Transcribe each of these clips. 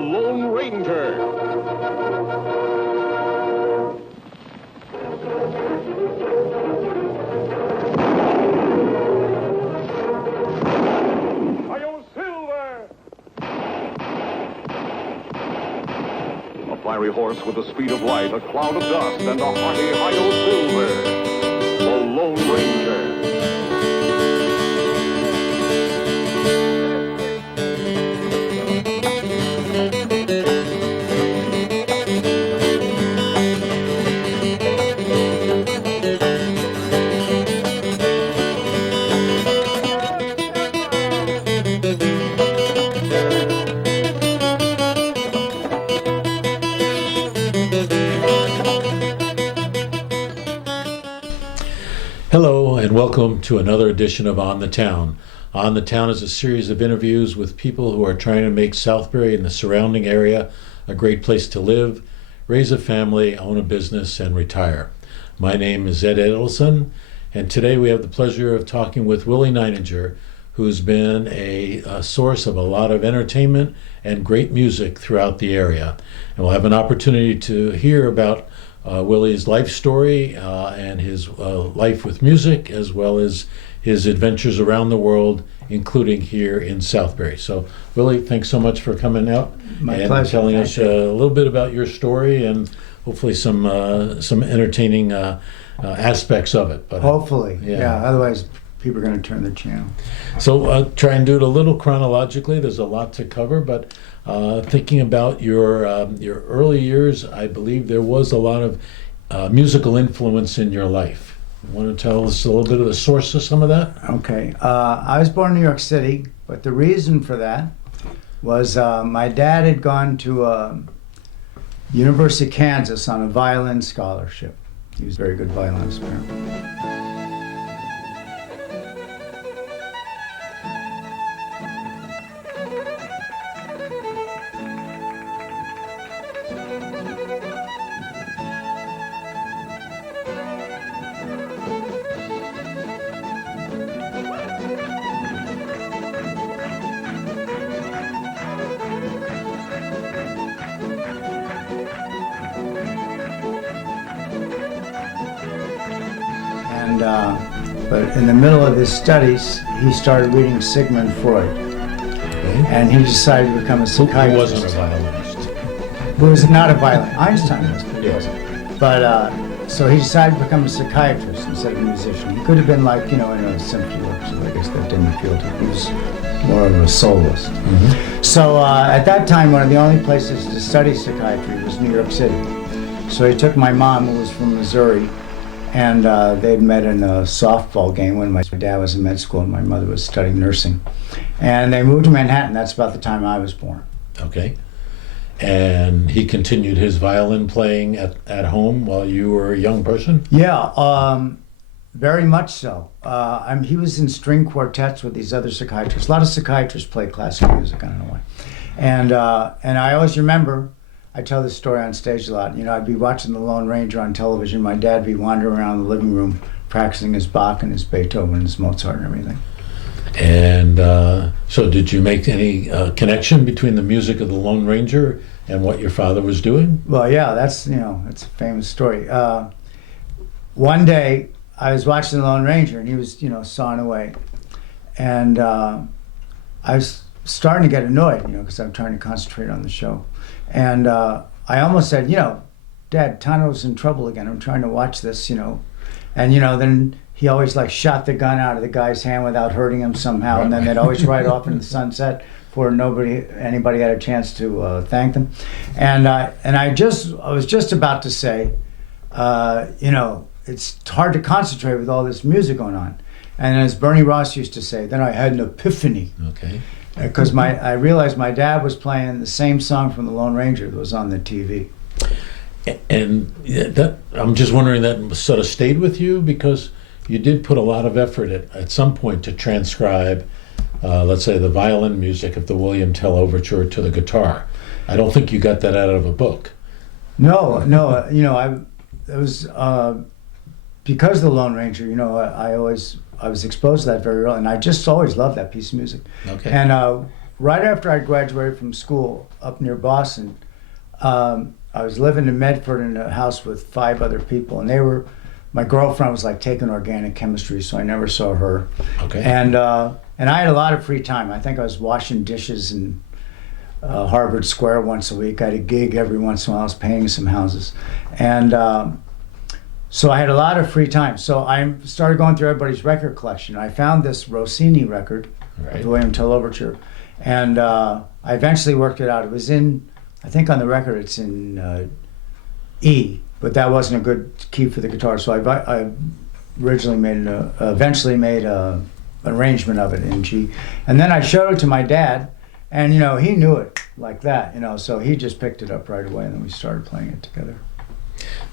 Lone Ranger. A fiery horse with the speed of light, a cloud of dust, and a hearty Hi-Yo Silver, the Lone Ranger. Hello and welcome to another edition of On the Town. On the Town is a series of interviews with people who are trying to make Southbury and the surrounding area a great place to live, raise a family, own a business, and retire. My name is Ed Edelson, and today we have the pleasure of talking with WIllie Nininger, who's been a source of a lot of entertainment and great music throughout the area. And we'll have an opportunity to hear about Willie's life story and his life with music, as well as his adventures around the world, including here in Southbury. So, Willie, thanks so much for coming out and telling us a little bit about your story and hopefully some entertaining aspects of it. But hopefully, yeah. Otherwise, people are going to turn the channel. So, try and do it a little chronologically. There's a lot to cover, but thinking about your early years, I believe there was a lot of musical influence in your life. You want to tell us a little bit of the source of some of that? Okay. I was born in New York City, but the reason for that was my dad had gone to University of Kansas on a violin scholarship. He was a very good violinist, apparently. But in the middle of his studies, he started reading Sigmund Freud. Okay. And he decided to become a psychiatrist. He wasn't a violinist. He was not a violinist. Einstein was, but he wasn't. But, so he decided to become a psychiatrist instead of a musician. He could have been like, in a symphony orchestra. I guess that didn't appeal to him. He was more of a soloist. Mm-hmm. So at that time, one of the only places to study psychiatry was New York City. So he took my mom, who was from Missouri, and they'd met in a softball game when my dad was in med school and my mother was studying nursing. And they moved to Manhattan. That's about the time I was born. Okay. And he continued his violin playing at home while you were a young person? Yeah, very much so. He was in string quartets with these other psychiatrists. A lot of psychiatrists play classical music, I don't know why. And I always remember, I tell this story on stage a lot. I'd be watching The Lone Ranger on television. My dad would be wandering around the living room practicing his Bach and his Beethoven and his Mozart and everything. And so did you make any connection between the music of The Lone Ranger and what your father was doing? Well, yeah, that's a famous story. One day, I was watching The Lone Ranger and he was, sawing away. And I was starting to get annoyed, because I'm trying to concentrate on the show. And I almost said, Dad, Tano's in trouble again. I'm trying to watch this, And, then he always shot the gun out of the guy's hand without hurting him somehow. Right. And then they'd always ride off into the sunset before anybody had a chance to thank them. And I was just about to say, it's hard to concentrate with all this music going on. And as Bernie Ross used to say, then I had an epiphany. Okay. Because I realized my dad was playing the same song from The Lone Ranger that was on the TV. And I'm just wondering, that sort of stayed with you because you did put a lot of effort at some point to transcribe, let's say, the violin music of the William Tell Overture to the guitar. I don't think you got that out of a book. No, it was because of The Lone Ranger. I was exposed to that very early, and I just always loved that piece of music. Okay. And right after I graduated from school up near Boston, I was living in Medford in a house with 5 other people, and my girlfriend was like taking organic chemistry, so I never saw her. Okay. And I had a lot of free time. I think I was washing dishes in Harvard Square once a week. I had a gig every once in a while. I was painting some houses, and so I had a lot of free time. So I started going through everybody's record collection. I found this Rossini record, Right. the William Tell Overture, and I eventually worked it out. It was in, I think on the record it's in E, but that wasn't a good key for the guitar. So I originally eventually made an arrangement of it in G, and then I showed it to my dad, and he knew it like that, so he just picked it up right away, and then we started playing it together.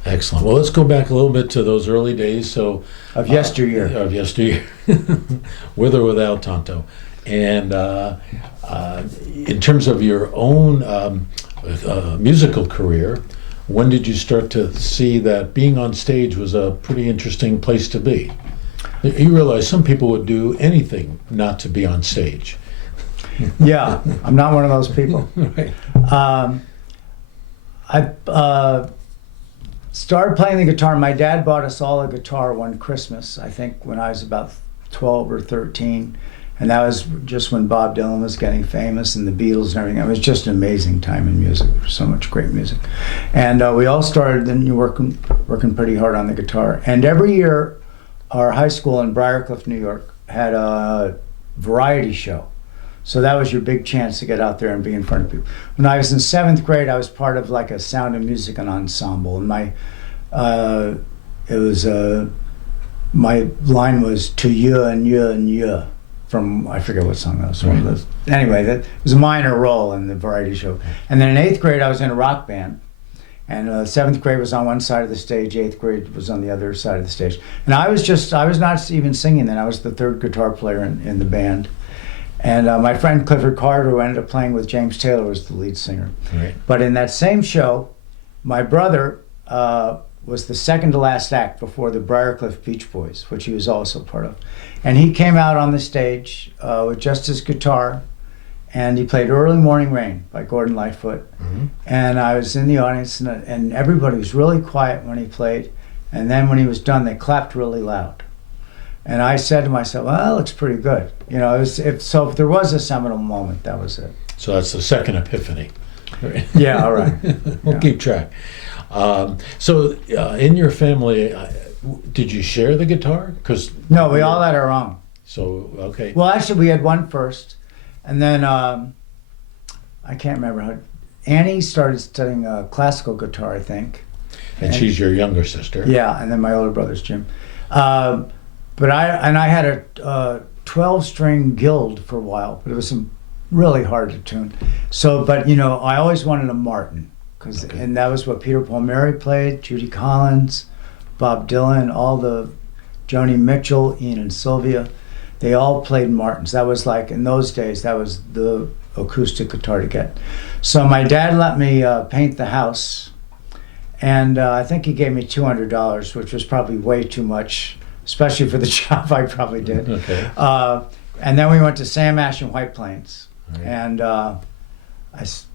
Excellent. Well, let's go back a little bit to those early days. So Of yesteryear. Of yesteryear, with or without Tonto. And in terms of your own musical career, when did you start to see that being on stage was a pretty interesting place to be? You realize some people would do anything not to be on stage. Yeah, I'm not one of those people. Right. I started playing the guitar. My dad bought us all a guitar one Christmas, I think when I was about 12 or 13. And that was just when Bob Dylan was getting famous and the Beatles and everything. It was just an amazing time in music. There was so much great music. And we all started then working pretty hard on the guitar. And every year, our high school in Briarcliff, New York, had a variety show. So that was your big chance to get out there and be in front of people. When I was in 7th grade, I was part of like a sound and music ensemble. And my line was to you and you and you. From, I forget what song that was from. Anyway, that was a minor role in the variety show. And then in 8th grade, I was in a rock band. And 7th grade was on one side of the stage, 8th grade was on the other side of the stage. And I was not even singing then. I was the 3rd guitar player in the band. And my friend Clifford Carter, who ended up playing with James Taylor, was the lead singer. Right. But in that same show, my brother was the second to last act before the Briarcliff Beach Boys, which he was also part of. And he came out on the stage with just his guitar, and he played Early Morning Rain by Gordon Lightfoot. Mm-hmm. And I was in the audience, and everybody was really quiet when he played. And then when he was done, they clapped really loud. And I said to myself, well, that looks pretty good. If there was a seminal moment, that was it. So that's the second epiphany. Yeah, all right. We'll Yeah. keep track. So in your family, did you share the guitar? No, we all had our own. So, okay. Well, actually, we had one first. And then, I can't remember how, Annie started studying classical guitar, I think. And she's your younger sister. Yeah, and then my older brother's Jim. But I had a 12-string guild for a while, but it was really hard to tune. So, but I always wanted a Martin, and that was what Peter Paul Mary played, Judy Collins, Bob Dylan, all the Joni Mitchell, Ian and Sylvia. They all played Martins. That was like, in those days, that was the acoustic guitar to get. So my dad let me paint the house, and I think he gave me $200, which was probably way too much, especially for the job I probably did. Okay. And then we went to Sam Ash and White Plains, Right. and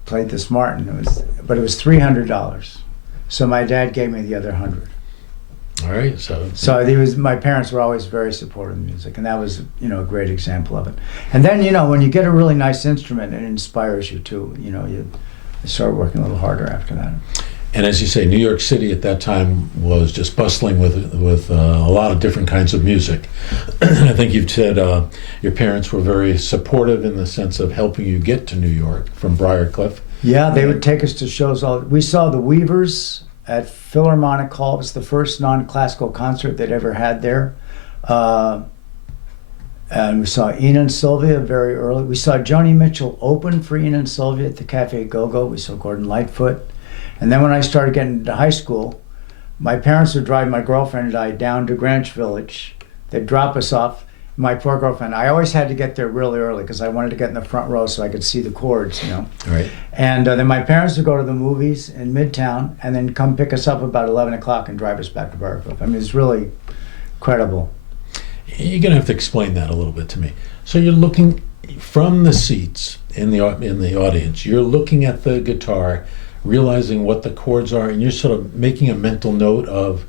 played this Martin. But it was $300. So my dad gave me the other 100. All right. So my parents were always very supportive of music, and that was a great example of it. And then when you get a really nice instrument, it inspires you too. You start working a little harder after that. And as you say, New York City at that time was just bustling with a lot of different kinds of music. I think you've said your parents were very supportive in the sense of helping you get to New York from Briarcliff. Yeah, they would take us to shows. We saw the Weavers at Philharmonic Hall. It was the first non-classical concert they'd ever had there. And we saw Ian and Sylvia very early. We saw Joni Mitchell open for Ian and Sylvia at the Cafe Go-Go. We saw Gordon Lightfoot. And then when I started getting into high school, my parents would drive my girlfriend and I down to Greenwich Village. They'd drop us off. My poor girlfriend, I always had to get there really early because I wanted to get in the front row so I could see the chords, Right. And then my parents would go to the movies in Midtown and then come pick us up about 11 o'clock and drive us back to Briarcliff. I mean, it's really incredible. You're gonna have to explain that a little bit to me. So you're looking from the seats in the audience. You're looking at the guitar, realizing what the chords are, and you're sort of making a mental note of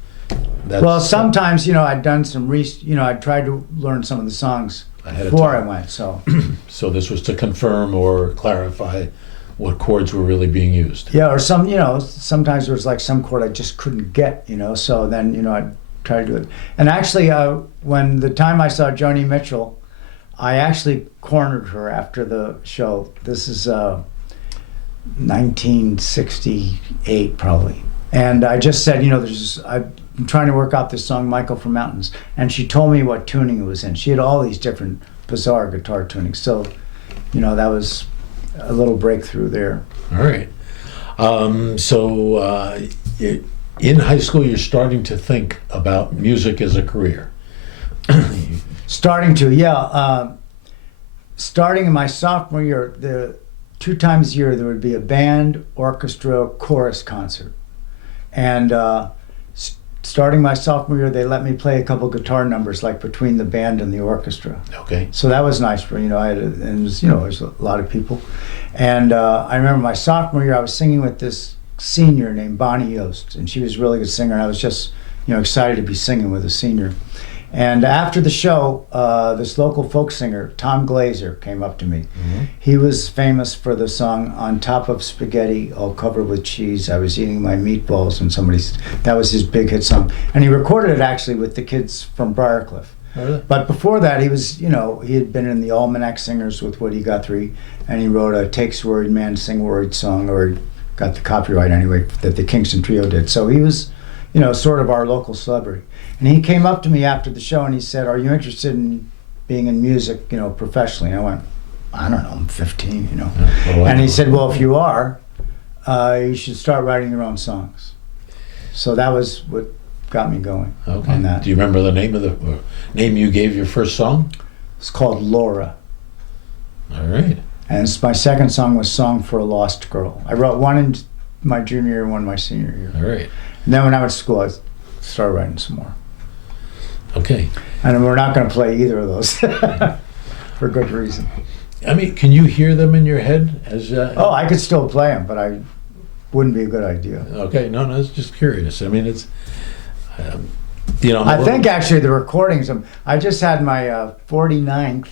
that. Well, sometimes, I'd done some I'd tried to learn some of the songs Ahead of before I time. went. So So this was to confirm or clarify what chords were really being used. yeah, or sometimes there was like some chord I just couldn't get. So then I'd try to do it. And actually, when the time I saw Joni Mitchell, I actually cornered her after the show. This is 1968 probably, and I just said, I'm trying to work out this song Michael from Mountains, and she told me what tuning it was in. She had all these different bizarre guitar tunings. So, that was a little breakthrough there. All right. In high school, you're starting to think about music as a career. Starting to, yeah. Starting in my sophomore year, 2 times a year there would be a band, orchestra, chorus concert. And starting my sophomore year, they let me play a couple guitar numbers, like between the band and the orchestra. Okay. So that was nice for, and it was, there's a lot of people. And I remember my sophomore year, I was singing with this senior named Bonnie Yost, and she was a really good singer, and I was just, excited to be singing with a senior. And after the show, this local folk singer, Tom Glazer, came up to me. Mm-hmm. He was famous for the song "On Top of Spaghetti, All Covered with Cheese, I Was Eating My Meatballs," and that was his big hit song. And he recorded it actually with the kids from Briarcliff. Oh, really? But before that, he was, he had been in the Almanac Singers with Woody Guthrie, and he wrote a "Takes a Worried Man to Sing a Worried Song," or got the copyright anyway, that the Kingston Trio did. So he was, sort of our local celebrity. And he came up to me after the show and he said, "Are you interested in being in music, professionally?" And I went, "I don't know, I'm 15, And he said, "Well, if you are, you should start writing your own songs." So that was what got me going on that. Do you remember the name you gave your first song? It's called Laura. All right. And my second song was "Song for a Lost Girl." I wrote one in my junior year and one my senior year. All right. And then when I went to school, I started writing some more. Okay. And we're not going to play either of those for good reason. I mean, can you hear them in your head? Oh, I could still play them, but I wouldn't be a good idea. Okay. No, I was just curious. I mean, it's, I think actually the recordings, I just had my 49th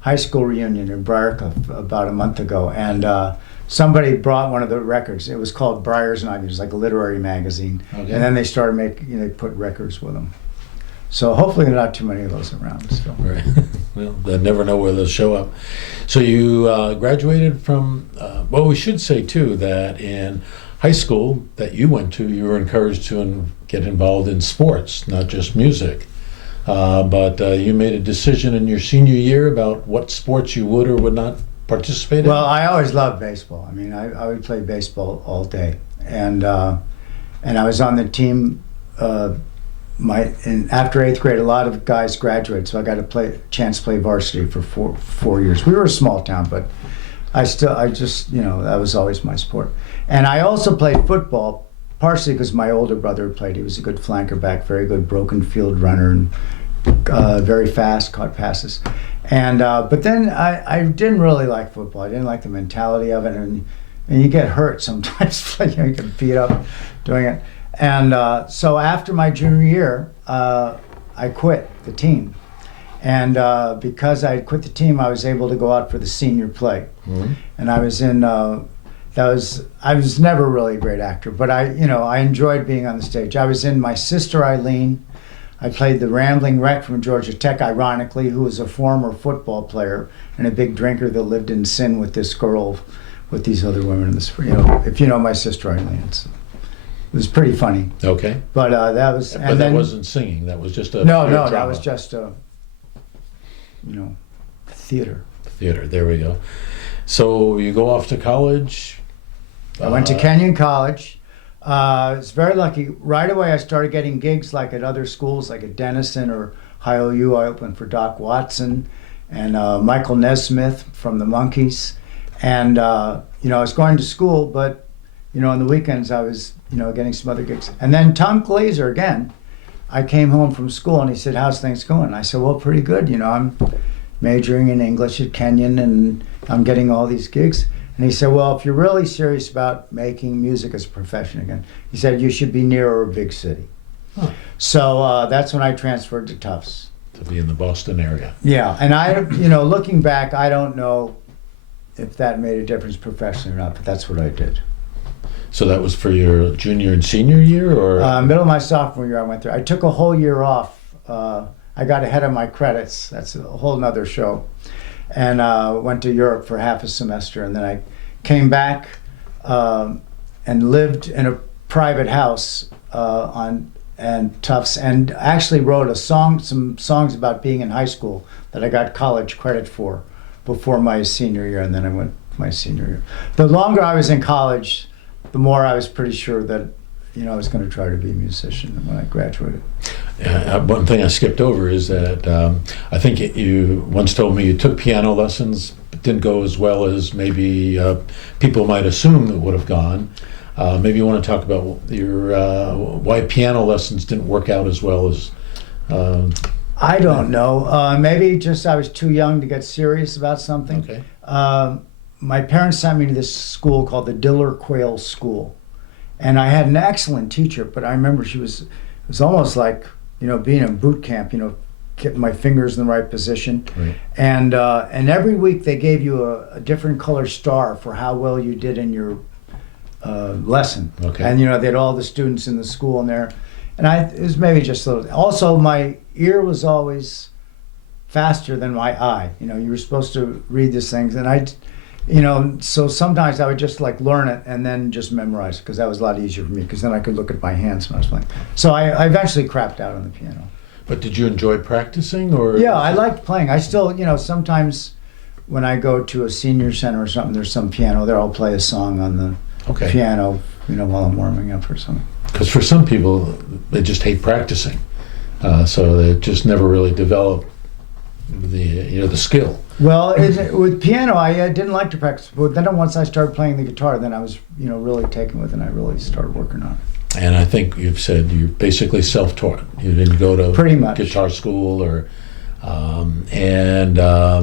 high school reunion in Briarcliff about a month ago, and somebody brought one of the records. It was called Briars and Ivy. It was like a literary magazine. Okay. And then they started making, they put records with them. So hopefully there are not too many of those around still. Right. Well, they never know where they'll show up. So you graduated from, well, we should say too that in high school that you went to, you were encouraged to get involved in sports, not just music. But you made a decision in your senior year about what sports you would or would not participate in? Well, I always loved baseball. I mean, I would play baseball all day. And I was on the team. After 8th grade, a lot of guys graduated, so I got a chance to play varsity for four years. We were a small town, but that was always my sport. And I also played football, partially because my older brother played. He was a good flanker back, very good broken field runner, and very fast, caught passes. And but then I didn't really like football. I didn't like the mentality of it, and you get hurt sometimes. You get beat up doing it. And so after my junior year, I quit the team. And because I had quit the team, I was able to go out for the senior play. Mm-hmm. And I was in, I was never really a great actor, but I enjoyed being on the stage. I was in My Sister Eileen. I played the rambling wreck from Georgia Tech, ironically, who was a former football player and a big drinker that lived in sin with this girl, with these other women in this, if you know My Sister Eileen. It was pretty funny. Okay. But that was... But that wasn't singing. That was just a... No, that was just theater. Theater, there we go. So you go off to college? I went to Kenyon College. I was very lucky. Right away I started getting gigs like at other schools, like at Denison or High-OU. I opened for Doc Watson and Michael Nesmith from the Monkees. And, I was going to school, but, on the weekends I was, getting some other gigs. And then Tom Glazer, again, I came home from school and he said, "How's things going?" I said, "Well, pretty good. I'm majoring in English at Kenyon and I'm getting all these gigs." And he said, "Well, if you're really serious about making music as a profession again," he said, "you should be nearer a big city." Huh. So that's when I transferred to Tufts. To be in the Boston area. Yeah, and looking back, I don't know if that made a difference professionally or not, but that's what I did. So that was for your junior and senior year, or? Middle of my sophomore year, I went through. I took a whole year off. I got ahead of my credits. That's a whole nother show. And went to Europe for half a semester, and then I came back and lived in a private house and Tufts, and actually wrote some songs about being in high school that I got college credit for before my senior year, and then I went my senior year. The longer I was in college, the more I was pretty sure that I was going to try to be a musician when I graduated. One thing I skipped over is that I think you once told me you took piano lessons, but didn't go as well as maybe people might assume it would have gone. Maybe you want to talk about your why piano lessons didn't work out as well as. I don't know. Maybe just I was too young to get serious about something. Okay. My parents sent me to this school called the Diller Quayle School, and I had an excellent teacher. But I remember it was almost like being in boot camp. Getting my fingers in the right position, Right. And every week they gave you a different color star for how well you did in your lesson. Okay. And they had all the students in the school in there, and it was maybe just a little. Also, my ear was always faster than my eye. You were supposed to read these things, and so sometimes I would just learn it and then just memorize it, because that was a lot easier for me, because then I could look at my hands when I was playing. So I eventually crapped out on the piano. But did you enjoy practicing, or? Yeah, I liked playing. I still, sometimes when I go to a senior center or something, there's some piano there. I'll play a song on the piano, while I'm warming up or something. Because for some people, they just hate practicing, so they just never really develop the skill. Well, with piano, I didn't like to practice, but then once I started playing the guitar, then I was, really taken with it, and I really started working on it. And I think you've said you're basically self-taught. You didn't go to Pretty much guitar school, or and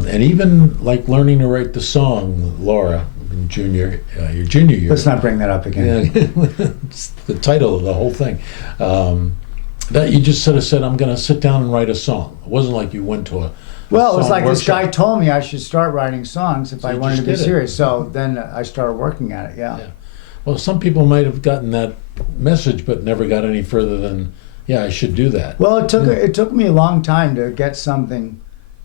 even learning to write the song, Laura, your junior year. Let's not bring that up again. It's the title of the whole thing. That you just sort of said, "I'm going to sit down and write a song." It wasn't like you went to a Well, it was song like this workshop. guy told me I should start writing songs if So I you wanted to just be did it. serious. So then I started working at it. Yeah. Yeah. Well, some people might have gotten that message, but never got any further than, "Yeah, I should do that." Well, it took me a long time to get something,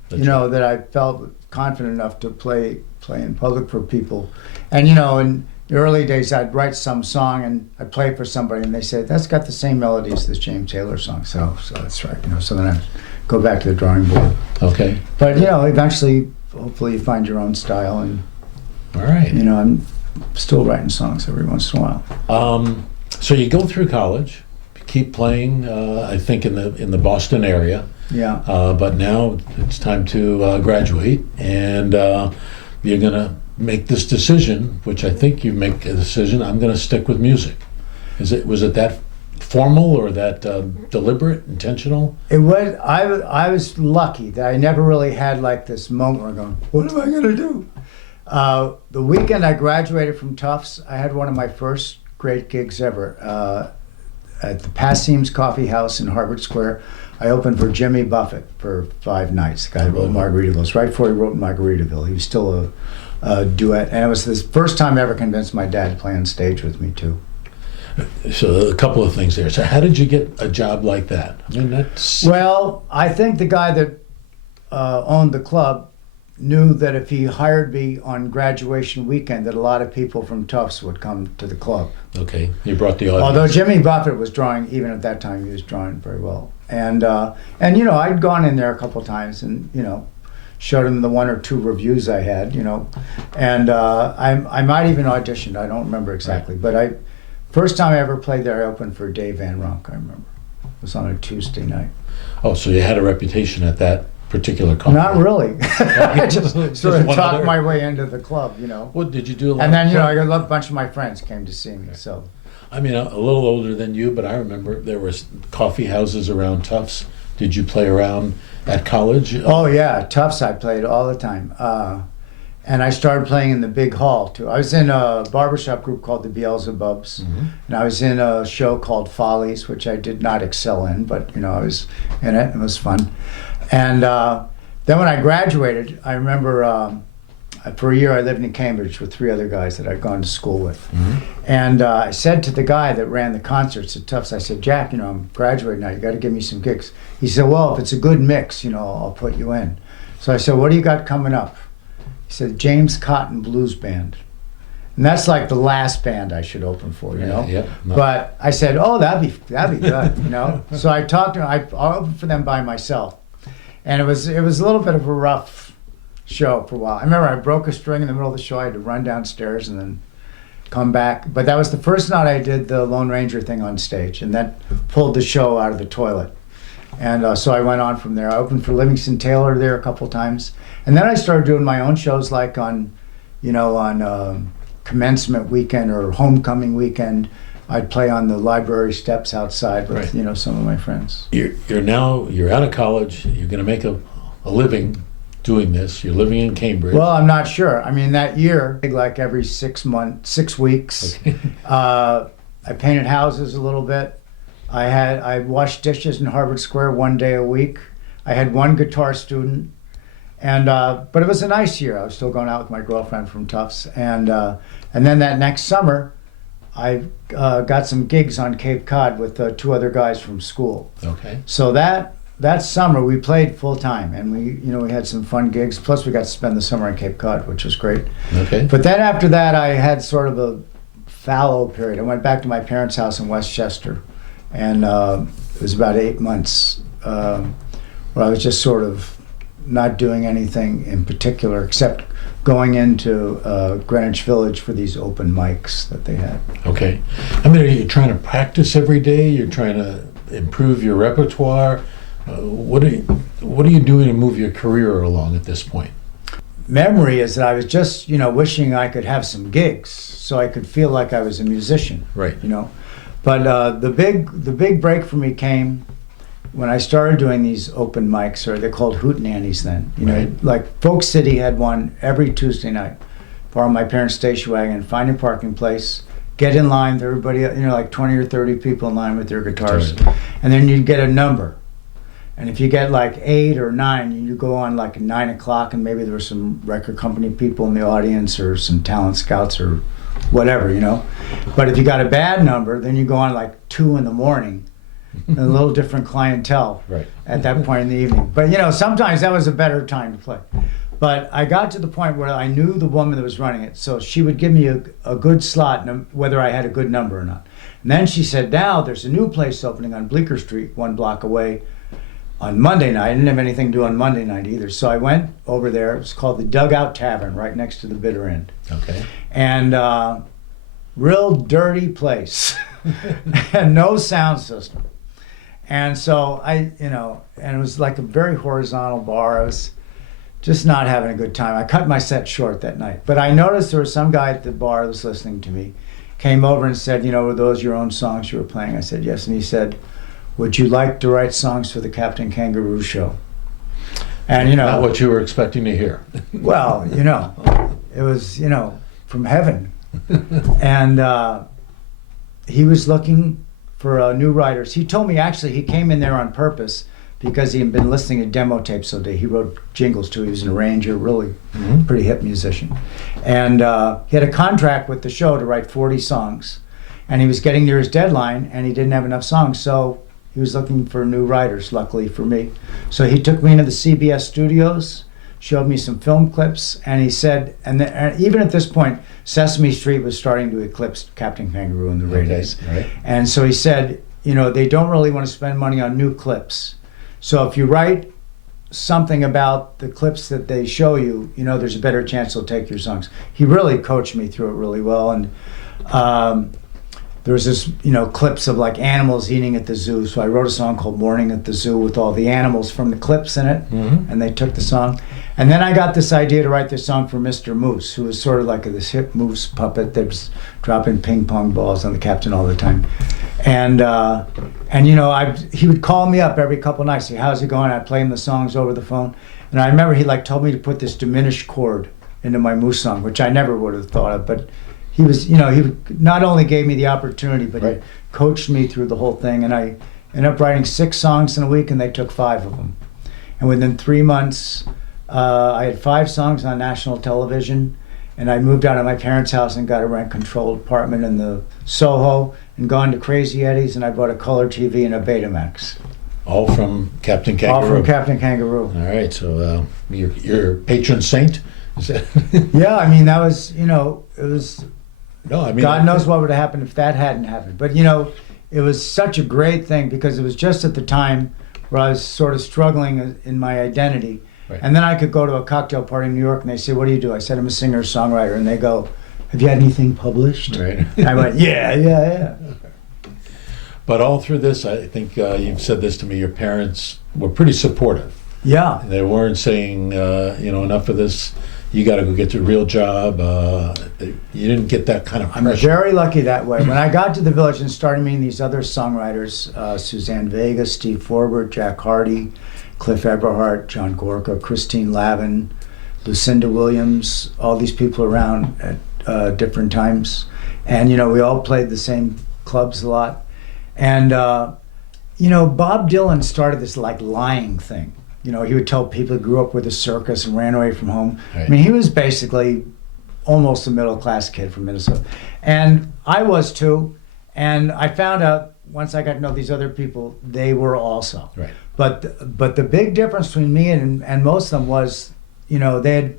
That's that I felt confident enough to play in public for people. And in the early days, I'd write some song and I'd play it for somebody, and they said, "That's got the same melody as this James Taylor song." So that's right. So then I go back to the drawing board. Okay. But eventually, hopefully, you find your own style, and All right. I'm still writing songs every once in a while. So you go through college, keep playing. I think in the Boston area. Yeah. But now it's time to graduate, and you're going to make this decision, which I think you make a decision. I'm going to stick with music. Was it that formal, or that deliberate, intentional? It was. I was lucky that I never really had this moment where I'm going, "What am I going to do?" The weekend I graduated from Tufts, I had one of my first great gigs ever at the Passeem's Coffee House in Harvard Square. I opened for Jimmy Buffett for 5 nights. The guy who wrote Margaritaville. It was right before he wrote Margaritaville. He was still a duet, and it was the first time I ever convinced my dad to play on stage with me too. So a couple of things there. So how did you get a job like that? I mean, that's... Well, I think the guy that owned the club knew that if he hired me on graduation weekend, that a lot of people from Tufts would come to the club. Okay, you brought the audience. Although Jimmy Buffett was drawing, even at that time, he was drawing very well. And I'd gone in there a couple times and, showed him the 1 or 2 reviews I had, and I might even auditioned. I don't remember exactly, but first time I ever played there, I opened for Dave Van Ronk, I remember. It was on a Tuesday night. Oh, so you had a reputation at that particular company? Not really. I just sort of one talked other. my way into the club, What did you do? And then, a bunch of my friends came to see me, so. I mean, a little older than you, but I remember there was coffee houses around Tufts. Did you play around at college? Oh yeah, Tufts I played all the time. And I started playing in the big hall too. I was in a barbershop group called the Beelzebubs, and I was in a show called Follies, which I did not excel in, but you know, I was in it. It was fun. And then when I graduated, I remember for a year I lived in Cambridge with 3 other guys that I'd gone to school with. And I said to the guy that ran the concerts at Tufts, I said, Jack, you know, I'm graduating now. You got to give me some gigs. He said, well, if it's a good mix, you know, I'll put you in. So I said, what do you got coming up? He said, James Cotton Blues Band. And that's like the last band I should open for, you know? Yeah, no. But I said, oh, that'd be good, you know? So I talked to him, I opened for them by myself. And it was a little bit of a rough show for a while. I remember I broke a string in the middle of the show. I had to run downstairs and then come back. But that was the first night I did the Lone Ranger thing on stage, and that pulled the show out of the toilet. And so I went on from there. I opened for Livingston Taylor there a couple times. And then I started doing my own shows, like on, you know, on commencement weekend or homecoming weekend. I'd play on the library steps outside with, Right. you know, some of my friends. You're out of college. You're going to make a living doing this. You're living in Cambridge. Well, I'm not sure. I mean, that year, like every 6 weeks, Okay. I painted houses a little bit. I washed dishes in Harvard Square 1 day a week. I had 1 guitar student. And but it was a nice year. I was still going out with my girlfriend from Tufts, and then that next summer, I got some gigs on Cape Cod with 2 other guys from school. Okay. So that summer we played full time, and we had some fun gigs. Plus we got to spend the summer on Cape Cod, which was great. Okay. But then after that, I had sort of a fallow period. I went back to my parents' house in Westchester, and it was about 8 months where I was just sort of not doing anything in particular except going into Greenwich Village for these open mics that they had. Okay. I mean, are you trying to practice every day? You're trying to improve your repertoire? What are you doing to move your career along at this point? Memory is that I was just, you know, wishing I could have some gigs so I could feel like I was a musician. Right. You know. But the big break for me came when I started doing these open mics, or they're called hootenannies then. You know, Right. like Folk City had one every Tuesday night. Borrow my parents' station wagon, find a parking place, get in line with everybody, you know, like 20 or 30 people in line with their guitars. And then you'd get a number. And if you get like 8 or 9, you go on like at 9 o'clock, and maybe there were some record company people in the audience or some talent scouts or whatever, you know. But if you got a bad number, then you go on like 2 in the morning. A little different clientele Right. at that point in the evening. But you know, sometimes that was a better time to play. But I got to the point where I knew the woman that was running it, so she would give me a good slot, whether I had a good number or not. And then she said, now there's a new place opening on Bleecker Street, 1 block away, on Monday night. I didn't have anything to do on Monday night either. So I went over there. It was called the Dugout Tavern, right next to the Bitter End. Okay. And real dirty place. And no sound system. And so and it was like a very horizontal bar. I was just not having a good time. I cut my set short that night. But I noticed there was some guy at the bar that was listening to me, came over and said, you know, were those your own songs you were playing? I said, yes. And he said, would you like to write songs for the Captain Kangaroo show? And, you know. Not what you were expecting to hear. Well, you know, it was, you know, from heaven. And he was looking for new writers. He told me actually he came in there on purpose because he had been listening to demo tapes all day. He wrote jingles too. He was an arranger, really pretty hip musician. And he had a contract with the show to write 40 songs. And he was getting near his deadline, and he didn't have enough songs. So he was looking for new writers, luckily for me. So he took me into the CBS studios, showed me some film clips, and he said, and even at this point, Sesame Street was starting to eclipse Captain Kangaroo in the ratings. Okay, right. And so he said, you know, they don't really want to spend money on new clips. So if you write something about the clips that they show you, you know, there's a better chance they'll take your songs. He really coached me through it really well. And there was this, you know, clips of like animals eating at the zoo. So I wrote a song called Morning at the Zoo with all the animals from the clips in it. And they took the song. And then I got this idea to write this song for Mr. Moose, who was sort of like this hip moose puppet that was dropping ping pong balls on the captain all the time. And you know, he would call me up every couple nights, say, how's it going? I'd play him the songs over the phone. And I remember he like told me to put this diminished chord into my Moose song, which I never would have thought of. But he was, you know, he not only gave me the opportunity, but he coached me through the whole thing. And I ended up writing 6 songs in a week, and they took 5 of them. And within 3 months, I had 5 songs on national television. And I moved out of my parents' house and got a rent-controlled apartment in the Soho, and gone to Crazy Eddie's, and I bought a color TV and a Betamax. All from Captain Kangaroo. All from Captain Kangaroo. All right, so your patron saint? Is that Yeah, I mean, that was, you know, it was, no, I mean, God knows what would have happened if that hadn't happened. But, you know, it was such a great thing because it was just at the time where I was sort of struggling in my identity. Right. And then I could go to a cocktail party in New York and they say, what do you do? I said, I'm a singer-songwriter. And they go, have you had anything published? Right. I went, yeah. But all through this, I think you've said this to me, your parents were pretty supportive. Yeah. They weren't saying, you know, enough of this, you got to go get your real job. You didn't get that kind of I'm pressure. very lucky that way. When I got to the Village and started meeting these other songwriters, Suzanne Vega, Steve Forbert, Jack Hardy, Cliff Eberhardt, John Gorka, Christine Lavin, Lucinda Williams, all these people around at different times. And, you know, we all played the same clubs a lot. And, you know, Bob Dylan started this like lying thing. You know, he would tell people he grew up with a circus and ran away from home. Right. I mean, he was basically almost a middle-class kid from Minnesota. And I was too. And I found out once I got to know these other people, they were also. Right. But the big difference between me and most of them was, you know, their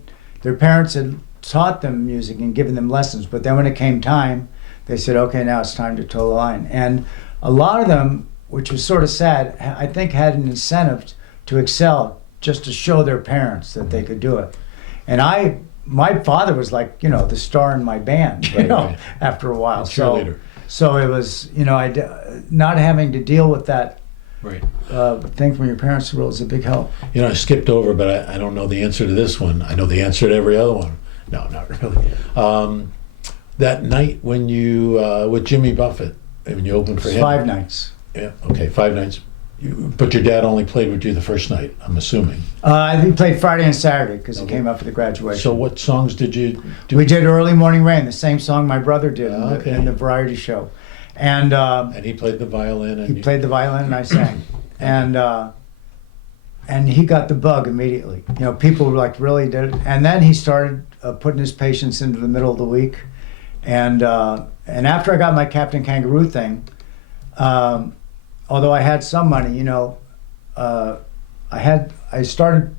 parents had taught them music and given them lessons. But then when it came time, they said, okay, now it's time to toe the line. And a lot of them, which was sort of sad, I think had an incentive to excel just to show their parents that they could do it. And my father was like, you know, the star in my band, you know, right. after a while. Cheerleader. So it was, you know, not having to deal with that Right. thing from your parents was a big help. You know, I skipped over, but I don't know the answer to this one. I know the answer to every other one. No, not really. That night when you, with Jimmy Buffett, when you opened for him. 5 nights. Yeah, okay, 5 nights. But your dad only played with you the first night, I'm assuming. He played Friday and Saturday because Okay. he came up for the graduation. So what songs did you do? We did Early Morning Rain, the same song my brother did Okay. in the variety show. And And he played the violin. And he played the violin and I sang. And he got the bug immediately. You know, people were like, really did it? And then he started putting his patients into the middle of the week. And after I got my Captain Kangaroo thing, although I had some money, you know, I started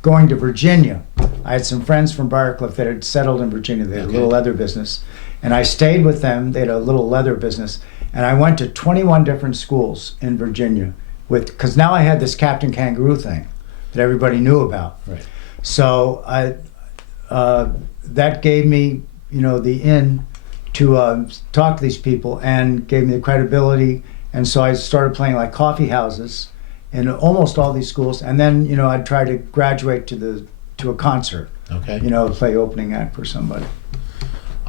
going to Virginia. I had some friends from Briarcliff that had settled in Virginia. They had a little leather business. And I stayed with them. They had a little leather business. And I went to 21 different schools in Virginia because now I had this Captain Kangaroo thing that everybody knew about. Right. So that gave me, you know, the in to talk to these people and gave me the credibility. And so I started playing like coffee houses in almost all these schools. And then, you know, I'd try to graduate to a concert. Okay. You know, play opening act for somebody.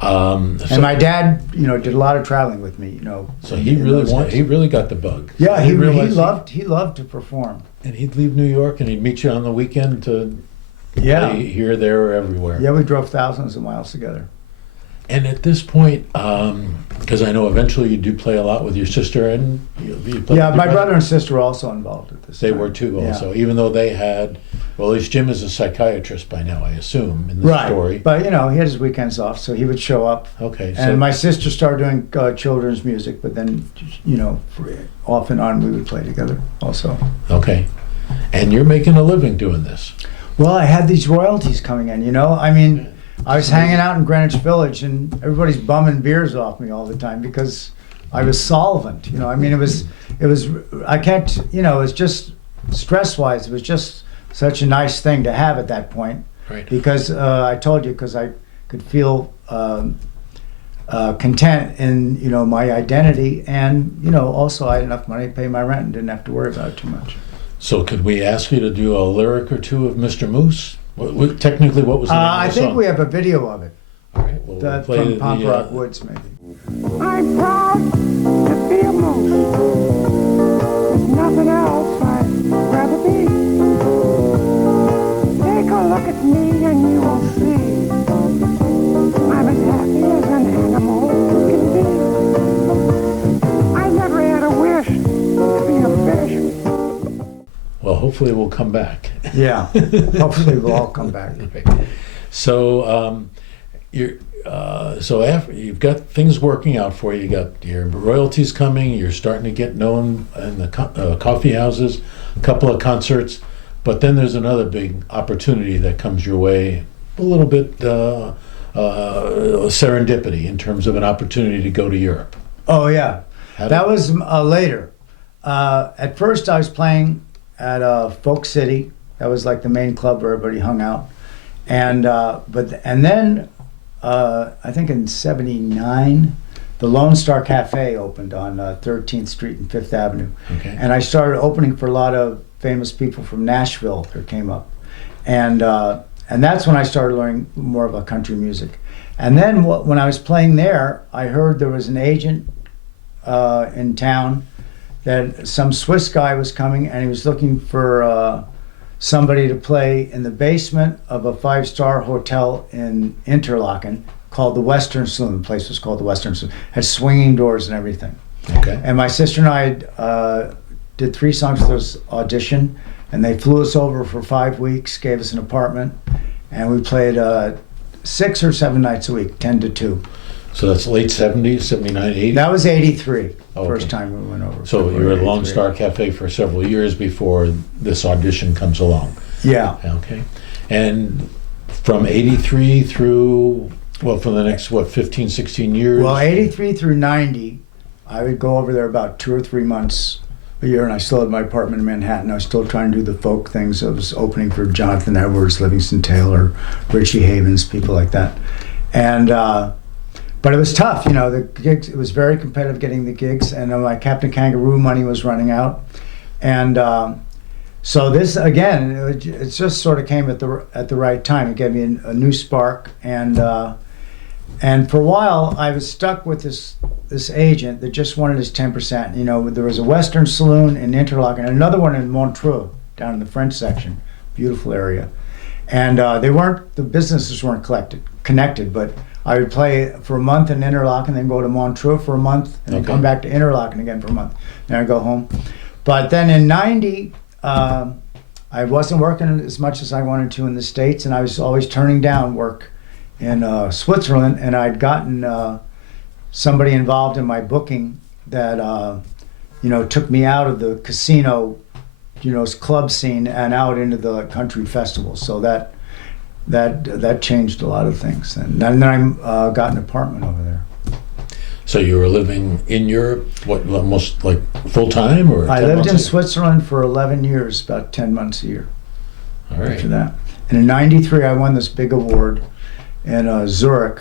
So, And my dad, you know, did a lot of traveling with me. You know, so he in really those days. he really got the bug. Yeah, he realized loved to perform. And he'd leave New York and he'd meet you on the weekend to Yeah, play here, there, or everywhere. yeah, we drove thousands of miles together. And at this point, because I know eventually you do play a lot with your sister and you play Yeah, with my your brother and sister were also involved at this They time. were too Yeah. also, even though they had, well, at least Jim is a psychiatrist by now, I assume, in the Right, story. but you know, he had his weekends off, so he would show up. Okay, so And my sister started doing children's music, but then, you know, off and on we would play together also. okay. And you're making a living doing this. Well, I had these royalties coming in, you know? I mean, I was hanging out in Greenwich Village and everybody's bumming beers off me all the time because I was solvent, you know? I mean, it was, I can't, you know, it was just stress-wise, it was just such a nice thing to have at that point. Right. Because I told you, because I could feel content in, you know, my identity, and, you know, also I had enough money to pay my rent and didn't have to worry about it too much. So could we ask you to do a lyric or two of Mr. Moose? Technically, what was the name of the I think song? we have a video of it. All right, well, we'll play From the, Pop Rock Woods, maybe. I'm proud to be a moose. There's nothing else I'd rather be. Take a look at me and you will see I'm as happy as an animal can be. I never had a wish to be a fish. Well, hopefully we'll come back. Yeah, hopefully we'll all come back. So so after you've got things working out for you, you got your royalties coming, you're starting to get known in the coffee houses, a couple of concerts, but then there's another big opportunity that comes your way, a little bit serendipity in terms of an opportunity to go to Europe. Oh yeah, How that did- was later. At first, I was playing at Folk City. That was like the main club where everybody hung out, and then I think in '79, the Lone Star Cafe opened on 13th Street and Fifth Avenue, Okay. and I started opening for a lot of famous people from Nashville that came up, and that's when I started learning more about country music. And then when I was playing there, I heard there was an agent in town that some Swiss guy was coming, and he was looking for somebody to play in the basement of a 5-star hotel in Interlaken called the Western Saloon. The place was called the Western Saloon. Had swinging doors and everything. Okay. And my sister and I did 3 songs for this audition, and they flew us over for 5 weeks, gave us an apartment, and we played 6 or 7 nights a week, 10 to 2. So that's late 70s, 79, 80? That was 83, Oh, first okay. time we went over. So you were at Lone 83. Star Cafe for several years before this audition comes along. Yeah. Okay. And from 83 through, well, for the next, 15, 16 years? Well, 83 through 90, I would go over there about 2 or 3 months a year, and I still had my apartment in Manhattan. I was still trying to do the folk things. I was opening for Jonathan Edwards, Livingston Taylor, Richie Havens, people like that. And but it was tough, you know. The gigs, it was very competitive getting the gigs, and my Captain Kangaroo money was running out, and so this again, it just sort of came at the right time. It gave me a new spark, and for a while I was stuck with this agent that just wanted his 10%. You know, there was a Western Saloon in Interlaken, and another one in Montreux down in the French section, beautiful area, and the businesses weren't connected, but I would play for a month in Interlaken, then go to Montreux for a month, and then come back to Interlaken again for a month. Then I'd go home. But then in 90, I wasn't working as much as I wanted to in the States, and I was always turning down work in Switzerland, and I'd gotten somebody involved in my booking that, took me out of the casino, club scene and out into the country festivals. So that changed a lot of things, and then I got an apartment over there. So you were living in Europe, what, almost like full time, or? I 10 lived months in a- Switzerland for 11 years, about 10 months a year All right. after that. And in '93, I won this big award in Zurich.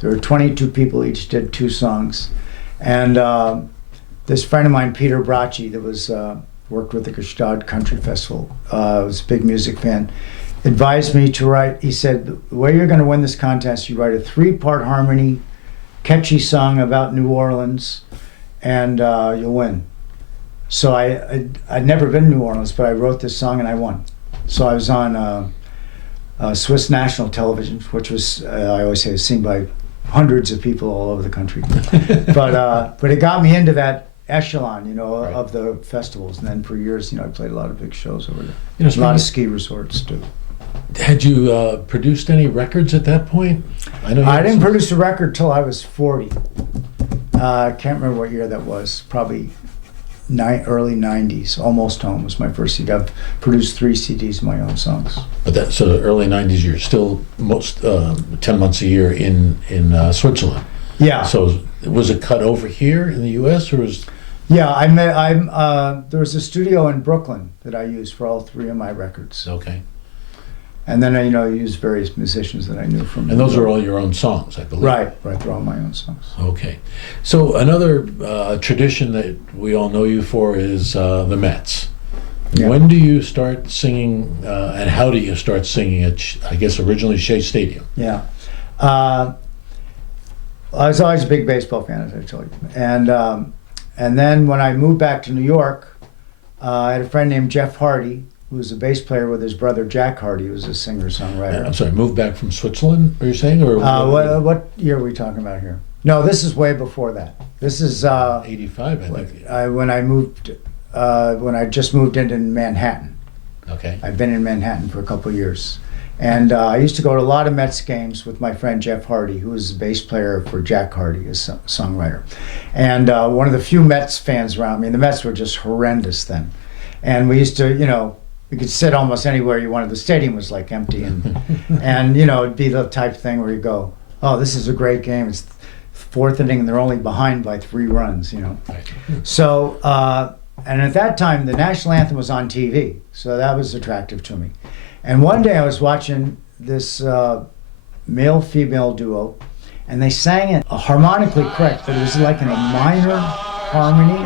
There were 22 people, each did 2 songs, and this friend of mine, Peter Bracci, that was worked with the Gstaad Country Festival, was a big music fan, advised me to write. He said, the way you're going to win this contest, you write a 3-part harmony, catchy song about New Orleans, and you'll win. So I'd never been to New Orleans, but I wrote this song and I won. So I was on Swiss national television, which was, I always say, was seen by hundreds of people all over the country. But it got me into that echelon, Right. of the festivals. And then for years, I played a lot of big shows over there. You know, A lot of speaking- ski resorts too. Had you produced any records at that point? I know. you I had didn't some- produce a record till I was 40. I can't remember what year that was. Probably early 90s. Almost Home was my first CD. I've produced 3 CDs of my own songs. But so the early '90s, you're still 10 months a year in Switzerland. Yeah. So was it cut over here in the U.S. or was? Yeah, there was a studio in Brooklyn that I used for all 3 of my records. Okay. And then I used various musicians that I knew from. And those are all your own songs, I believe. Right, they're all my own songs. Okay. So another tradition that we all know you for is the Mets. Yeah. When do you start singing, and how do you start singing at, I guess, originally Shea Stadium? Yeah. I was always a big baseball fan, as I told you. And then when I moved back to New York, I had a friend named Jeff Hardy, who was a bass player with his brother Jack Hardy, who was a singer-songwriter. I'm sorry, moved back from Switzerland, are you saying? Or What year are we talking about here? No, this is way before that. This is 85, I think. when I just moved into Manhattan. Okay. I've been in Manhattan for a couple of years. And I used to go to a lot of Mets games with my friend Jeff Hardy, who was the bass player for Jack Hardy, a songwriter. And one of the few Mets fans around me. And the Mets were just horrendous then. And we used to, we could sit almost anywhere you wanted. The stadium was like empty. And it'd be the type of thing where you go, oh, this is a great game. It's fourth inning and they're only behind by 3 runs, Right. So, and at that time, the national anthem was on TV. So that was attractive to me. And one day I was watching this male-female duo, and they sang it harmonically correct, but it was like in a minor harmony,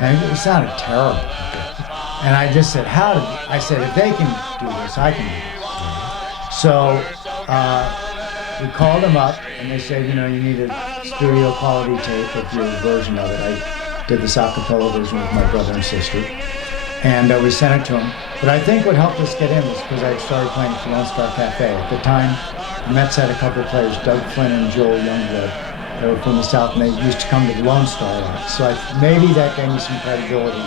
and it sounded terrible. And I just said, I said, if they can do this, I can do this. So we called them up, and they said, you need a studio quality tape of your version of it. I did this a cappella version with my brother and sister. And we sent it to him. But I think what helped us get in was because I started playing at the Lone Star Cafe. At the time, the Mets had a couple of players, Doug Flynn and Joel Youngblood. They were from the South, and they used to come to the Lone Star a lot. So maybe that gave me some credibility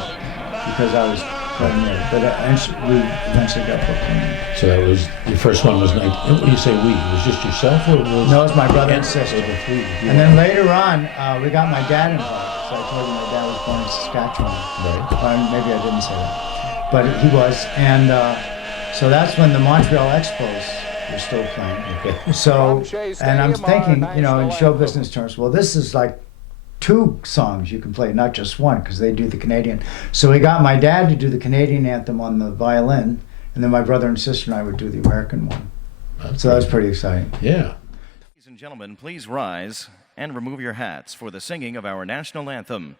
because I was playing there. But we eventually got booked in there. So that was, your first one was, when you say we, it was just yourself? Or was No, it was my brother and sister. The 3 of you? And then later on, we got my dad involved. So I told you my dad was born in Saskatchewan. Right. Maybe I didn't say that. But he was, and so that's when the Montreal Expos were still playing. Okay. So, and I'm thinking, in show business terms, well, this is like 2 songs you can play, not just one, because they do the Canadian. So we got my dad to do the Canadian anthem on the violin, and then my brother and sister and I would do the American one. So that was pretty exciting. Yeah. Ladies and gentlemen, please rise and remove your hats for the singing of our national anthem,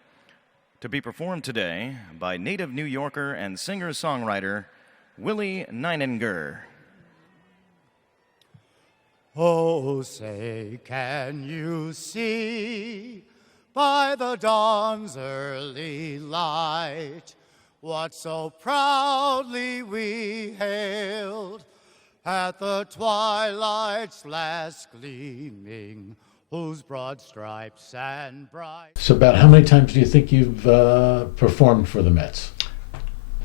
to be performed today by native New Yorker and singer-songwriter WIllie Nininger. Oh, say, can you see by the dawn's early light what so proudly we hailed at the twilight's last gleaming, whose broad stripes and bright... So about how many times do you think you've performed for the Mets?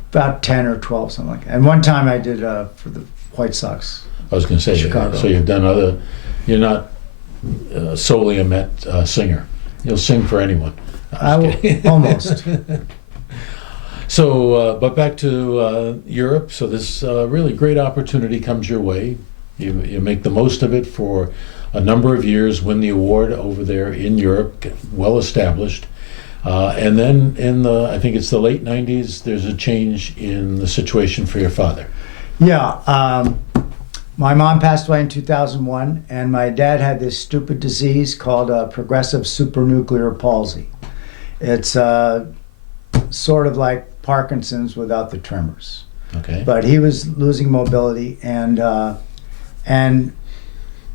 About 10 or 12, something like that. And one time I did for the White Sox. I was going to say, Chicago. So you've done you're not solely a Met singer. You'll sing for anyone. Almost. So, but back to Europe. So this really great opportunity comes your way. You make the most of it for a number of years, win the award over there in Europe, get well established. And then I think it's the late 90s, there's a change in the situation for your father. Yeah. My mom passed away in 2001, and my dad had this stupid disease called progressive supranuclear palsy. It's sort of like Parkinson's without the tremors. Okay. But he was losing mobility, and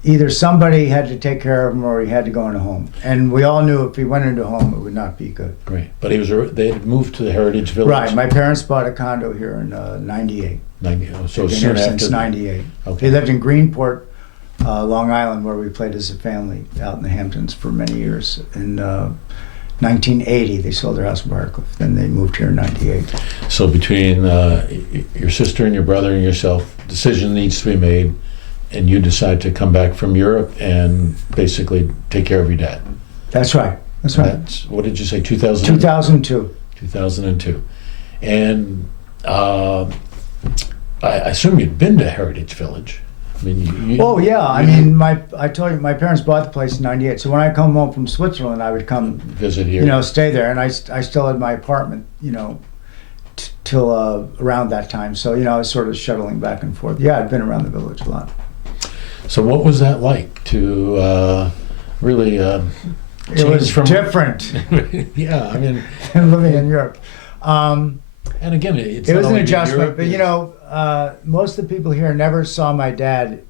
either somebody had to take care of him or he had to go into a home. And we all knew if he went into a home, it would not be good. Great. But they had moved to the Heritage Village. Right. My parents bought a condo here in 98. So Been soon here after. since 98. Okay. They lived in Greenport, Long Island, where we played as a family out in the Hamptons for many years. In 1980, they sold their house in Barcliff. Then they moved here in 98. So between your sister and your brother and yourself, decision needs to be made, and you decide to come back from Europe and basically take care of your dad. That's right. That's right. What did you say, 2000? 2002. 2002. And I assume you'd been to Heritage Village. I mean, Oh yeah, I mean, I told you my parents bought the place in '98. So when I come home from Switzerland, I would come visit here. Stay there, and I still had my apartment, till around that time. So I was sort of shuttling back and forth. Yeah, I'd been around the village a lot. So what was that like to really? It was different. Yeah, I mean, than living in Europe. And again, it's It not was an only adjustment, Europe, but you know, most of the people here never saw my dad,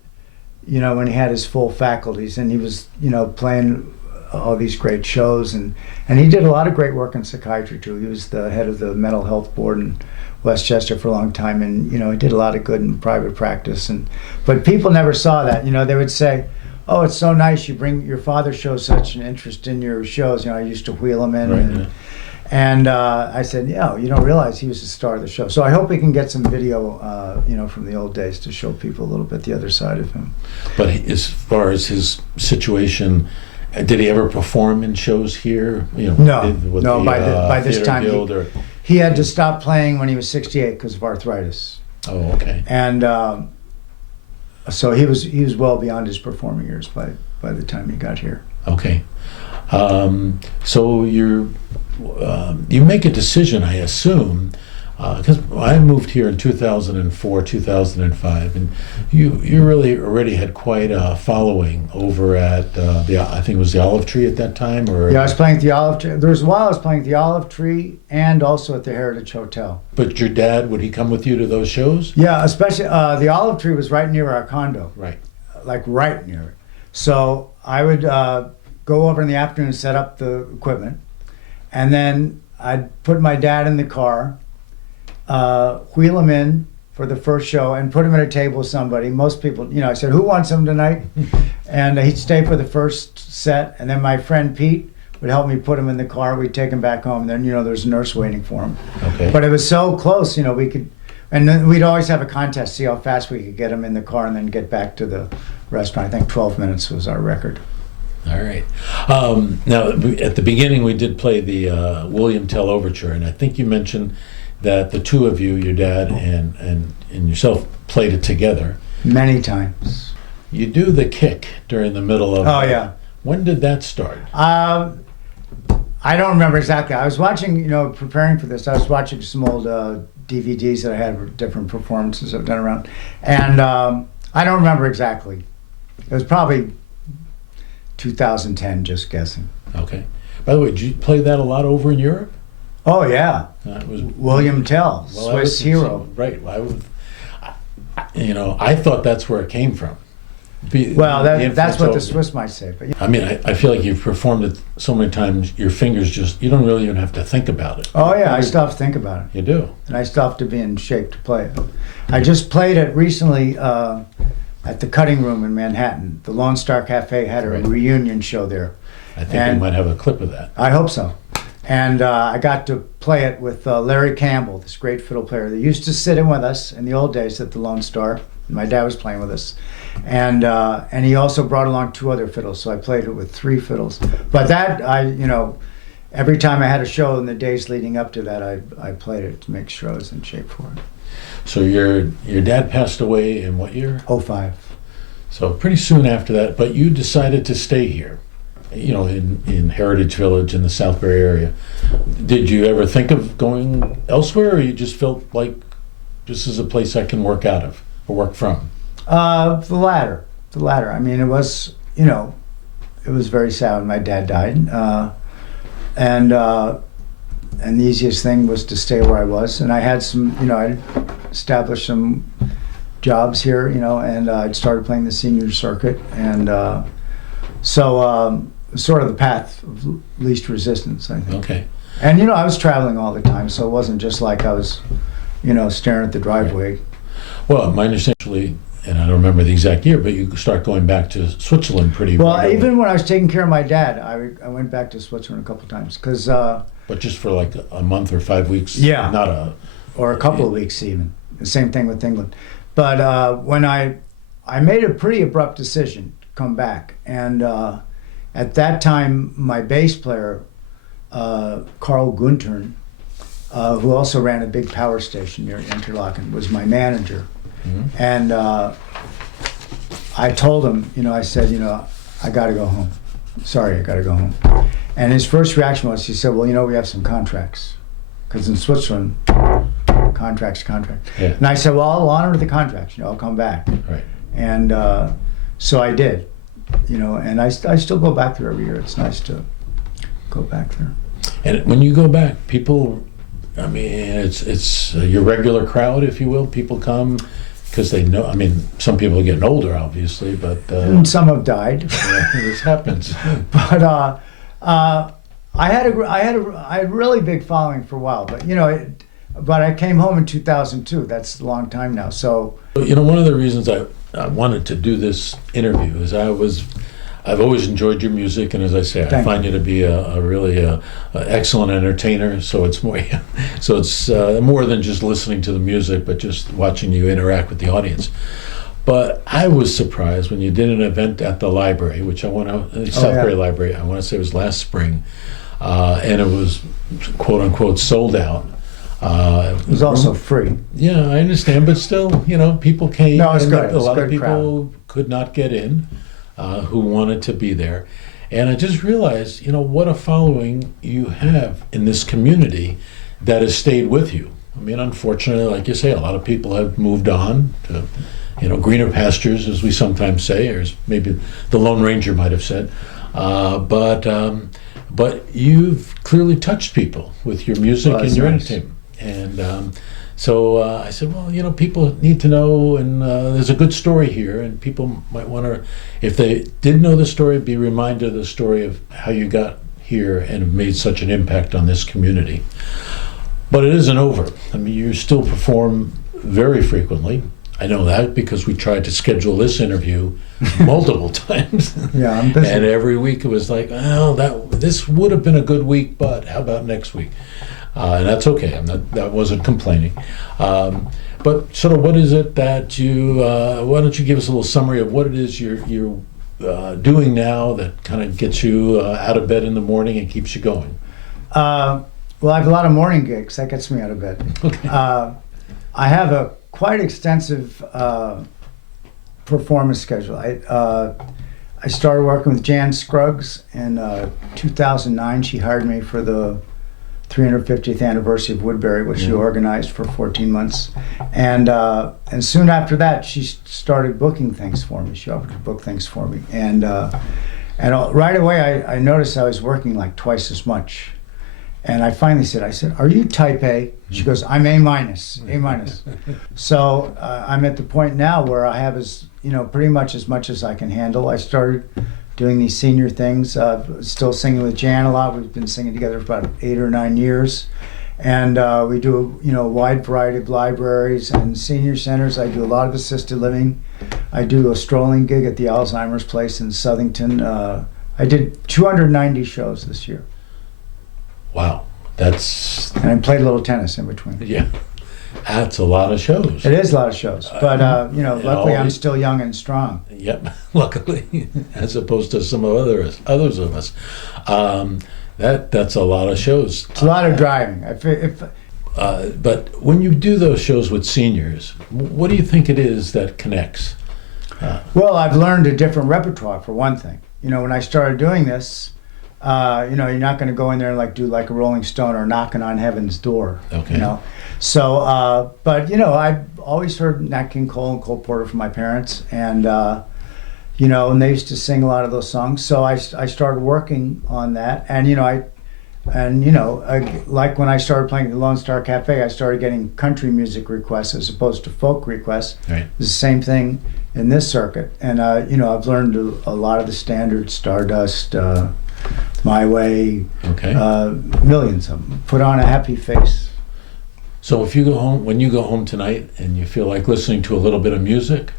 you know, when he had his full faculties and he was, you know, playing all these great shows, and he did a lot of great work in psychiatry too. He was the head of the mental health board in Westchester for a long time, and you know, he did a lot of good in private practice. But people never saw that. You know, they would say, "Oh, it's so nice you bring your father shows such an interest in your shows." You know, I used to wheel him in. Right, yeah. And I said, "Yeah, you don't realize he was the star of the show." So I hope we can get some video, you know, from the old days to show people a little bit the other side of him. But as far as his situation, did he ever perform in shows here? You know, No. By this Theater time, Guild he had to stop playing when he was 68 because of arthritis, oh, okay. and so he was well beyond his performing years by the time he got here. Okay. So you make a decision, I assume, because I moved here in 2004, 2005, and you really already had quite a following over at I think it was the Olive Tree at that time, or Yeah, I was playing at the Olive Tree. There was a while I was playing at the Olive Tree and also at the Heritage Hotel. But your dad, would he come with you to those shows? Yeah, especially the Olive Tree was right near our condo. Right. Like right near it. So I would go over in the afternoon and set up the equipment, and then I'd put my dad in the car, wheel him in for the first show, and put him at a table with somebody. Most people, you know, I said, "Who wants him tonight?" And he'd stay for the first set, and then my friend Pete would help me put him in the car. We'd take him back home. Then, you know, there's a nurse waiting for him. Okay. But it was so close, you know, we could, and then we'd always have a contest, see how fast we could get him in the car and then get back to the restaurant. I think 12 minutes was our record. All right. Now, at the beginning, we did play the William Tell Overture, and I think you mentioned that the two of you, your dad and yourself, played it together. Many times. You do the kick during the middle of. Oh, yeah. When did that start? I don't remember exactly. I was watching, you know, preparing for this, I was watching some old DVDs that I had with different performances I've done around. And I don't remember exactly. It was probably 2010, just guessing. Okay. By the way, did you play that a lot over in Europe? Oh, yeah. It was William Tell, well, Swiss hero. Right. You know, I thought that's where it came from. Well, that's what the over. Swiss might say. But yeah. I mean, I feel like you've performed it so many times, your fingers just, you don't really even have to think about it. Oh, yeah, I still have to think about it. You do. And I still have to be in shape to play it. I just played it recently at the Cutting Room in Manhattan. The Lone Star Cafe had a Right. reunion show there. I think we might have a clip of that. I hope so. And I got to play it with Larry Campbell, this great fiddle player that used to sit in with us in the old days at the Lone Star. My dad was playing with us. And he also brought along two other fiddles, so I played it with three fiddles. But that, you know, every time I had a show in the days leading up to that, I played it to make sure I was in shape for it. So your dad passed away in what year? 05. So pretty soon after that, but you decided to stay here, you know, in Heritage Village in the Southbury area. Did you ever think of going elsewhere, or you just felt like this is a place I can work out of or work from? The latter. I mean, it was, you know, it was very sad when my dad died. And the easiest thing was to stay where I was. And I had some, you know, I established some jobs here, you know, and I'd started playing the senior circuit. And so sort of the path of least resistance, I think. Okay. And, you know, I was traveling all the time, so it wasn't just like I was, you know, staring at the driveway. Well, my understanding, and I don't remember the exact year, but you start going back to Switzerland pretty Well, regularly. even when I was taking care of my dad, I went back to Switzerland a couple times because, But just for like a month or 5 weeks? Yeah. Not a... or a couple of weeks even. The same thing with England. But when I made a pretty abrupt decision to come back, and at that time my bass player, Carl Guntern, who also ran a big power station near Interlaken, was my manager. Mm-hmm. And I told him, you know, I said, you know, I got to go home. Sorry, I got to go home. And his first reaction was, he said, well, you know, we have some contracts. Because in Switzerland, contracts. Yeah. And I said, well, I'll honor the contracts, you know, I'll come back. Right. And so I did, you know, and I still go back there every year. It's nice to go back there. And when you go back, people I mean, it's your regular crowd, if you will. People come because they know. I mean, some people are getting older, obviously, but And some have died. this happens. But I had a really big following for a while. But but I came home in 2002. That's a long time now. So One of the reasons I wanted to do this interview is I've always enjoyed your music, and as I say, I find you to be a really excellent entertainer. So it's more, more than just listening to the music, but just watching you interact with the audience. But I was surprised when you did an event at the library, which Southbury Library. I want to say it was last spring, and it was quote unquote sold out. it was also free. Yeah, I understand, but still, people came. No, it's good. A lot of people could not get in, who wanted to be there, and I just realized, what a following you have in this community that has stayed with you. I mean, unfortunately, like you say, a lot of people have moved on to, greener pastures, as we sometimes say, or as maybe the Lone Ranger might have said. But you've clearly touched people with your music and your entertainment. And so I said, well, people need to know, and there's a good story here, and people might want to, if they did know the story, be reminded of the story of how you got here and have made such an impact on this community. But it isn't over. I mean, you still perform very frequently. I know that because we tried to schedule this interview multiple times. Yeah, I'm busy. And every week it was like, well, this would have been a good week, but how about next week? And that's okay. That wasn't complaining. But sort of, what is it that you? Why don't you give us a little summary of what it is you're doing now that kind of gets you out of bed in the morning and keeps you going? Well, I have a lot of morning gigs. That gets me out of bed. Okay. I have a quite extensive performance schedule. I started working with Jan Scruggs in 2009. She hired me for the 350th anniversary of Woodbury, which she organized for 14 months. And soon after that, she started booking things for me. She offered to book things for me. And right away, I noticed I was working like twice as much. And I finally said, are you type A? She goes, I'm A minus. So I'm at the point now where I have pretty much as I can handle. I started doing these senior things, still singing with Jan a lot. We've been singing together for about 8 or 9 years. And we do a wide variety of libraries and senior centers. I do a lot of assisted living. I do a strolling gig at the Alzheimer's place in Southington. I did 290 shows this year. Wow, that's... And I played a little tennis in between. Yeah, that's a lot of shows. It is a lot of shows, but luckily I'm still young and strong. Yep, luckily, as opposed to some of others of us. That's a lot of shows. It's a lot of driving. But when you do those shows with seniors, what do you think it is that connects? Well, I've learned a different repertoire, for one thing. When I started doing this, you're not going to go in there and do like a Rolling Stone or knocking on heaven's door. Okay. So, but I've always heard Nat King Cole and Cole Porter from my parents, and and they used to sing a lot of those songs. So I started working on that, and like when I started playing at the Lone Star Cafe, I started getting country music requests as opposed to folk requests. Right. It's the same thing in this circuit, and I've learned a lot of the standards, Stardust. My Way, okay. Millions of them. Put on a Happy Face. So when you go home tonight and you feel like listening to a little bit of music,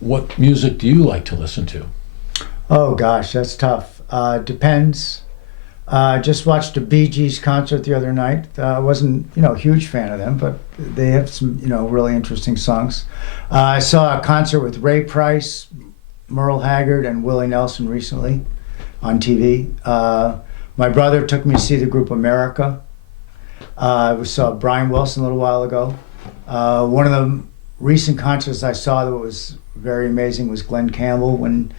what music do you like to listen to? Oh gosh, that's tough. Depends. Just watched a Bee Gees concert the other night. I wasn't, a huge fan of them, but they have some, really interesting songs. I saw a concert with Ray Price, Merle Haggard, and Willie Nelson recently on TV. My brother took me to see the group America. We saw Brian Wilson a little while ago. One of the recent concerts I saw that was very amazing was Glenn Campbell when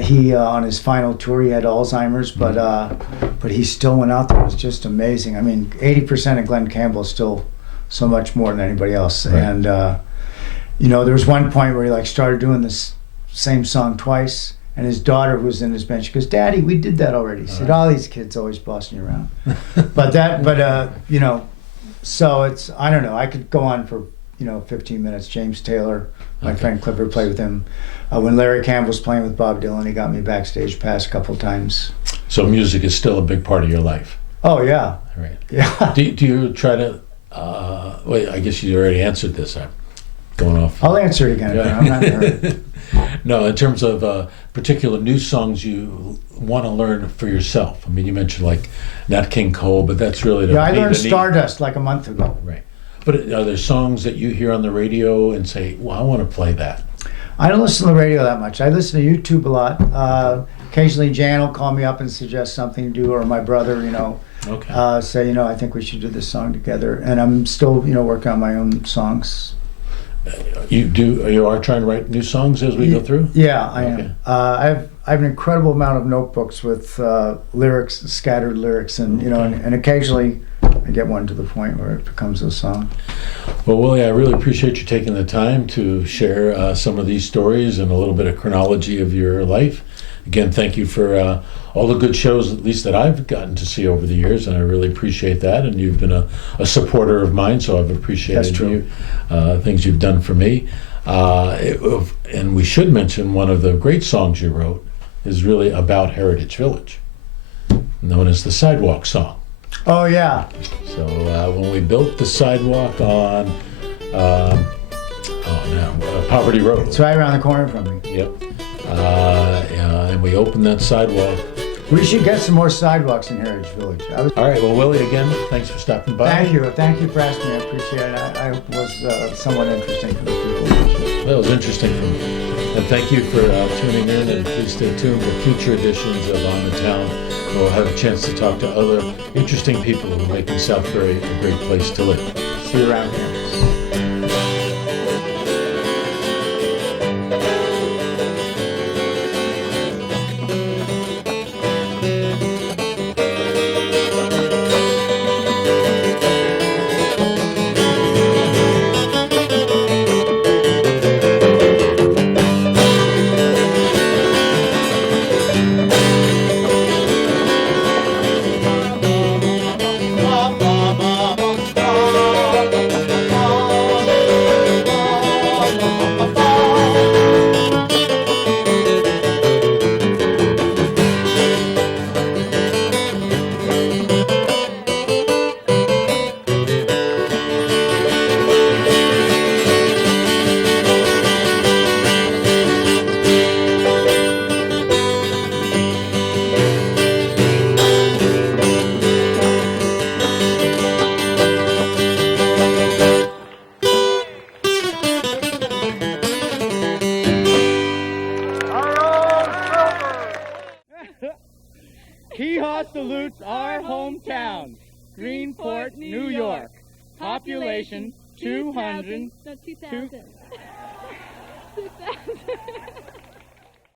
he on his final tour he had Alzheimer's, but he still went out there. It was just amazing. I mean, 80% of Glenn Campbell is still so much more than anybody else. Right. And there was one point where he started doing this same song twice. And his daughter, who was in his band, she goes, "Daddy, we did that already." He said, "All these kids always bossing you around." but So it's, I don't know, I could go on for, 15 minutes. James Taylor, my friend Clifford, played with him. When Larry Campbell was playing with Bob Dylan, he got me backstage pass a couple times. So music is still a big part of your life. Oh, yeah. Right. Yeah. Do you try to, wait, I guess you already answered this. I'm going off. I'll answer it again. Yeah. I'm not in a hurry. No, in terms of particular new songs you want to learn for yourself. I mean, you mentioned like Nat King Cole, but that's really Yeah, I learned Stardust like a month ago. Right. But are there songs that you hear on the radio and say, well, I want to play that? I don't listen to the radio that much. I listen to YouTube a lot. Occasionally Jan will call me up and suggest something to do, or my brother, Okay. say, I think we should do this song together. And I'm still, working on my own songs. You are trying to write new songs as we go through? Yeah, I Okay. am. I have an incredible amount of notebooks with lyrics, scattered lyrics, and and occasionally I get one to the point where it becomes a song. Well, Willie, I really appreciate you taking the time to share some of these stories and a little bit of chronology of your life. Again, thank you for all the good shows, at least that I've gotten to see over the years, and I really appreciate that. And you've been a supporter of mine, so I've appreciated That's true. things you've done for me. And we should mention one of the great songs you wrote is really about Heritage Village, known as the Sidewalk Song. Oh yeah. So when we built the sidewalk on Poverty Road. It's right around the corner from me. Yep. And we opened that sidewalk. We should get some more sidewalks in Heritage Village. All right. Well, Willie, again, thanks for stopping by. Thank you. Thank you for asking me. I appreciate it. I was somewhat interesting for the people. That was interesting for me. And thank you for tuning in, and please stay tuned for future editions of On the Town. We'll have a chance to talk to other interesting people who are making Southbury a great place to live. See you around campus. Keehaw salutes our hometown, Greenport, New York. Population 200. No, 2,000. 2,000.